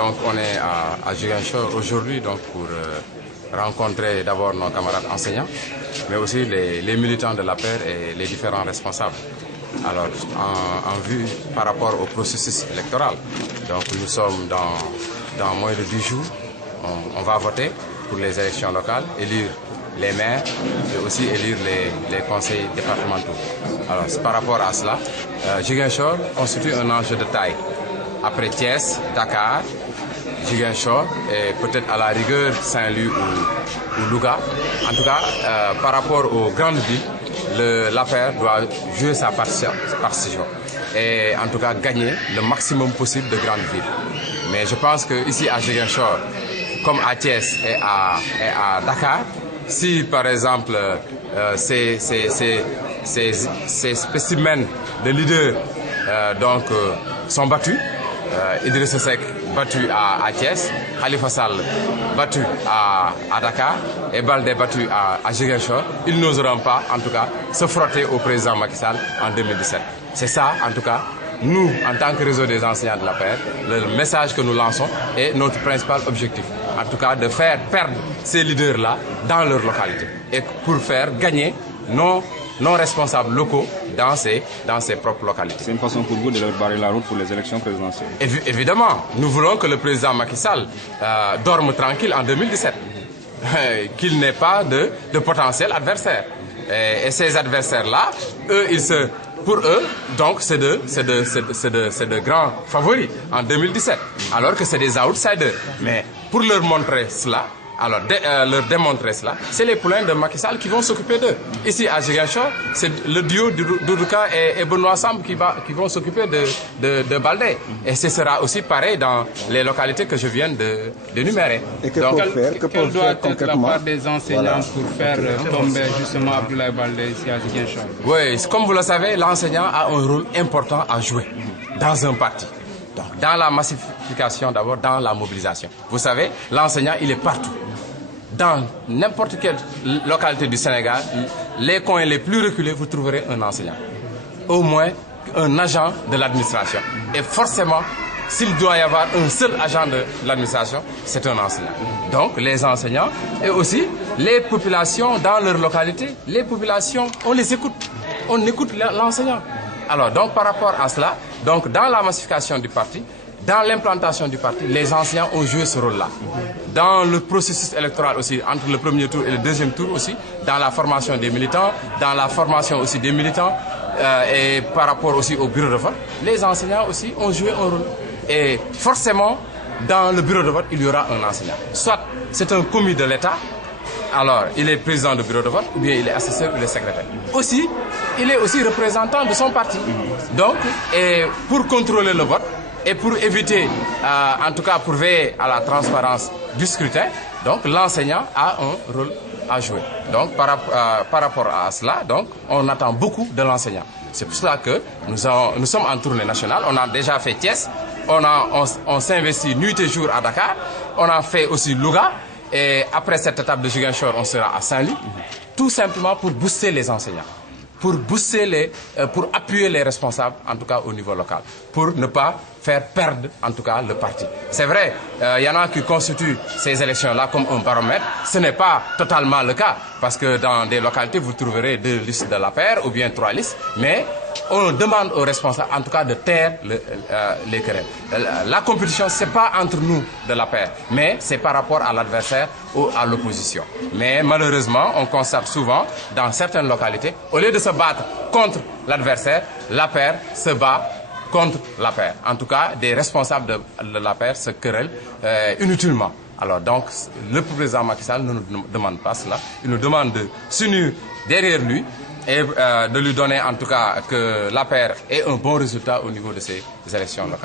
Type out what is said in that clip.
Donc on est à Ziguinchor aujourd'hui pour rencontrer d'abord nos camarades enseignants, mais aussi les militants de l'APR et les différents responsables. Alors en vue par rapport au processus électoral, donc nous sommes dans moins de 10 jours, on va voter pour les élections locales, élire les maires et aussi élire les conseils départementaux. Alors par rapport à cela, Ziguinchor constitue un enjeu de taille. Après Thiès, Dakar, Ziguinchor et peut-être à la rigueur Saint-Louis ou Louga. En tout cas, par rapport aux grandes villes, l'APR doit jouer sa partition et en tout cas gagner le maximum possible de grandes villes. Mais je pense qu'ici à Ziguinchor, comme à Thiès et à Dakar, si par exemple ces spécimens de leaders sont battus, Idrissa Seck battu à Thiès, Khalifa Sall battu à Dakar et Baldé battu à Ziguinchor, ils n'oseront pas en tout cas se frotter au président Macky Sall en 2017. C'est ça en tout cas, nous en tant que réseau des enseignants de l'APR, le message que nous lançons est notre principal objectif. En tout cas de faire perdre ces leaders-là dans leur localité et pour faire gagner nos responsables locaux dans ses propres localités. C'est une façon pour vous de leur barrer la route pour les élections présidentielles. Évidemment, nous voulons que le président Macky Sall dorme tranquille en 2017, qu'il n'ait pas de potentiel adversaire. Et ces adversaires-là, pour eux, donc c'est de grands favoris en 2017, alors que c'est des outsiders. Mais pour leur montrer cela, leur démontrer cela, c'est les poulains de Macky Sall qui vont s'occuper d'eux. Ici à Ziguinchor, c'est le duo Doudouka et Benoît Samb qui vont s'occuper de Baldé. Et ce sera aussi pareil dans les localités que je viens d'énumérer. Et quelle doit être la part des enseignants pour faire tomber justement Abdoulaye Baldé ici à Ziguinchor? Oui, comme vous le savez, l'enseignant a un rôle important à jouer dans un parti. Dans la massification d'abord, dans la mobilisation. Vous savez, l'enseignant, il est partout. Dans n'importe quelle localité du Sénégal, les coins les plus reculés, vous trouverez un enseignant. Au moins un agent de l'administration. Et forcément, s'il doit y avoir un seul agent de l'administration, c'est un enseignant. Donc les enseignants et aussi les populations dans leur localité, les populations, on les écoute. On écoute l'enseignant. Alors donc par rapport à cela, donc dans la massification du parti, dans l'implantation du parti, les enseignants ont joué ce rôle-là. Dans le processus électoral aussi, entre le premier tour et le deuxième tour aussi, dans la formation des militants, dans la formation aussi des militants et par rapport aussi au bureau de vote, les enseignants aussi ont joué un rôle. Et forcément, dans le bureau de vote, il y aura un enseignant. Soit c'est un commis de l'État, alors il est président du bureau de vote, ou bien il est assesseur ou il est secrétaire. Aussi, il est aussi représentant de son parti. Donc, et pour contrôler le vote, et pour éviter, en tout cas pour veiller à la transparence du scrutin, donc l'enseignant a un rôle à jouer. Donc par rapport à cela, donc, on attend beaucoup de l'enseignant. C'est pour cela que nous sommes en tournée nationale. On a déjà fait Thiès, on s'investit nuit et jour à Dakar, on a fait aussi Louga, et après cette étape de Ziguinchor, on sera à Saint-Louis, tout simplement pour booster les enseignants. Pour appuyer les responsables, en tout cas au niveau local, pour ne pas faire perdre, en tout cas, le parti. C'est vrai, il y en a qui constituent ces élections-là comme un baromètre. Ce n'est pas totalement le cas, parce que dans des localités, vous trouverez 2 listes de l'APR ou bien 3 listes, mais on demande aux responsables, en tout cas, de taire les querelles. La compétition, ce n'est pas entre nous de l'APR, mais c'est par rapport à l'adversaire ou à l'opposition. Mais malheureusement, on constate souvent, dans certaines localités, au lieu de se battre contre l'adversaire, l'APR se bat contre l'APR. En tout cas, des responsables de l'APR se querellent inutilement. Alors donc, le président Macky Sall ne nous demande pas cela. Il nous demande de s'unir derrière lui et de lui donner en tout cas que l'APR ait un bon résultat au niveau de ces élections locales.